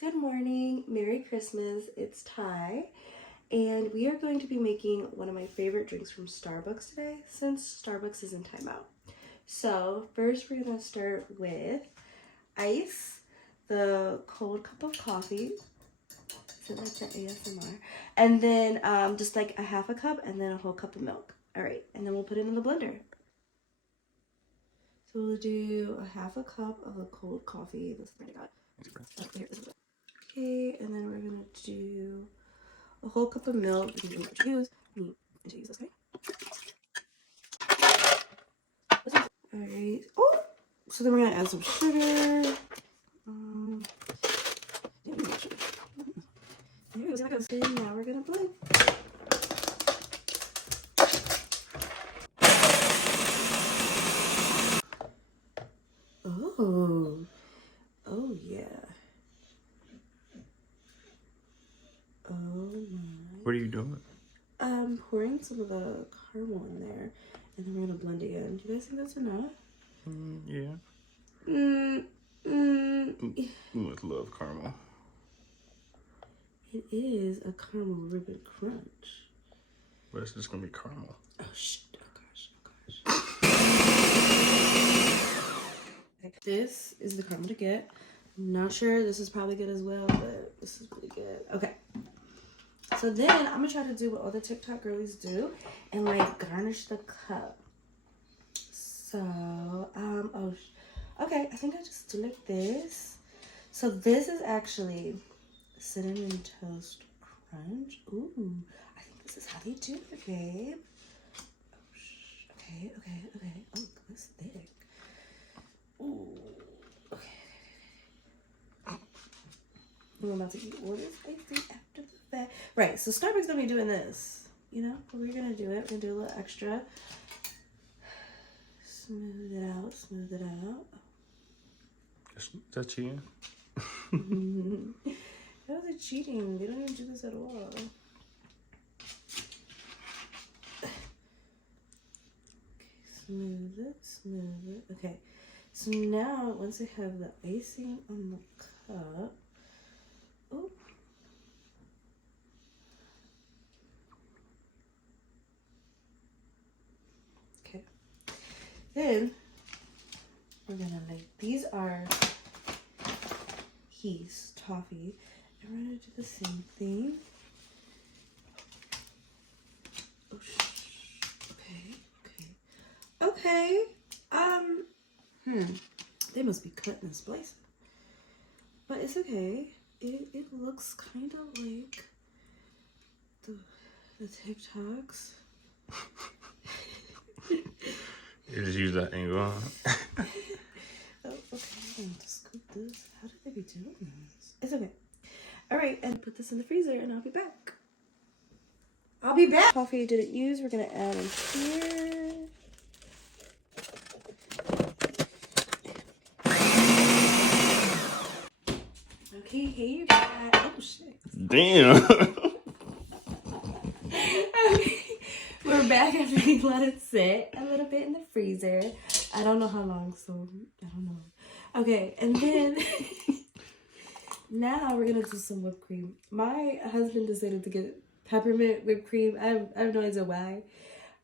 Good morning, Merry Christmas, it's Ty, and we are going to be making one of my favorite drinks from Starbucks today since Starbucks is in timeout. So first we're going to start with ice, the cold cup of coffee, is it like the ASMR? And then just like a half a cup and then a whole cup of milk. All right, and then we'll put it in the blender. So we'll do a half a cup of the cold coffee. This is what I got. Okay, and then we're gonna do a whole cup of milk. You can use. You need to use this, okay? Alright. Oh! So then we're gonna add some sugar. And now we're gonna blend. Oh. Oh yeah. Oh my. What are you doing? I'm pouring some of the caramel in there, and then we're gonna blend again. Do you guys think that's enough? Yeah. You must love caramel. It is a caramel ribbon crunch. But it's just gonna be caramel. Oh shit! Oh gosh! Okay. This is the caramel to get. I'm not sure this is probably good as well, but this is pretty good. Okay. So then I'm gonna try to do what all the TikTok girlies do and like garnish the cup. So, okay, I think I just do like this. So this is actually cinnamon toast crunch. Ooh, I think this is how they do it, babe. Okay. Oh, this thick. Ooh, okay. I'm about to eat what is spicy after the fact. Right, so Starbucks gonna be doing this. You know, but we're gonna do it. We're gonna do a little extra. Smooth it out. That's cheating? That was a cheating. They don't even do this at all. Okay, smooth it. Okay, so now once I have the icing on the cup, oh, okay, then we're gonna like, these are Keys toffee, and we're gonna do the same thing. Oh, okay. They must be cutting and splicing, but it's okay. It looks kind of like the TikToks. You just use that angle. Oh, okay. I'm going to scoop this. How did they be doing this? It's okay. All right, and put this in the freezer, and I'll be back. Coffee I didn't use. We're gonna add in here. Okay, here you go. Oh shit. Damn. Okay. We're back after we let it sit a little bit in the freezer. I don't know how long, so I don't know. Okay, and then now we're gonna do some whipped cream. My husband decided to get peppermint whipped cream. I have no idea why.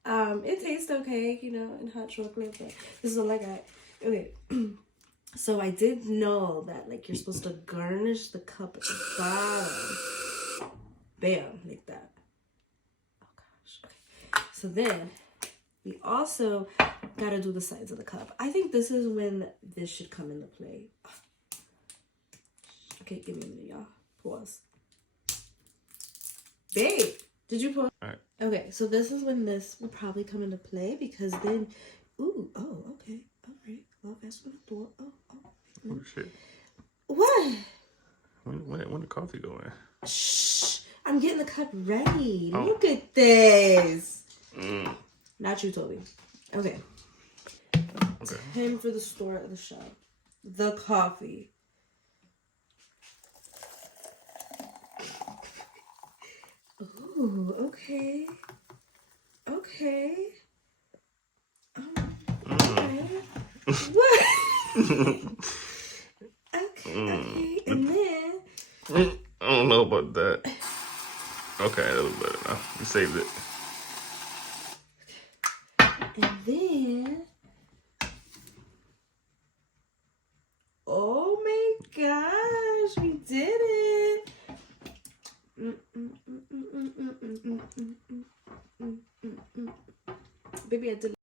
It tastes okay, you know, in hot chocolate, but this is all I got. Okay. So I did know that like you're supposed to garnish the cup at the bottom. Bam, like that. Oh gosh. Okay. So then we also gotta do the sides of the cup. I think this is when this should come into play. Okay, give me a minute, y'all. Pause. Babe, did you pause? All right. Okay, so this is when this will probably come into play because then, ooh, oh, okay, all right. Love as when I thought. Oh shit. What? When the coffee go in? Shh, I'm getting the cup ready. Oh. Look at this. Not you, Toby. Okay. Time for the store at the shop. The coffee. Ooh, okay. Okay. Okay. What? Okay. And then I don't know about that. Okay, that was better now. You saved it. And then, oh my gosh, we did it. Baby, I did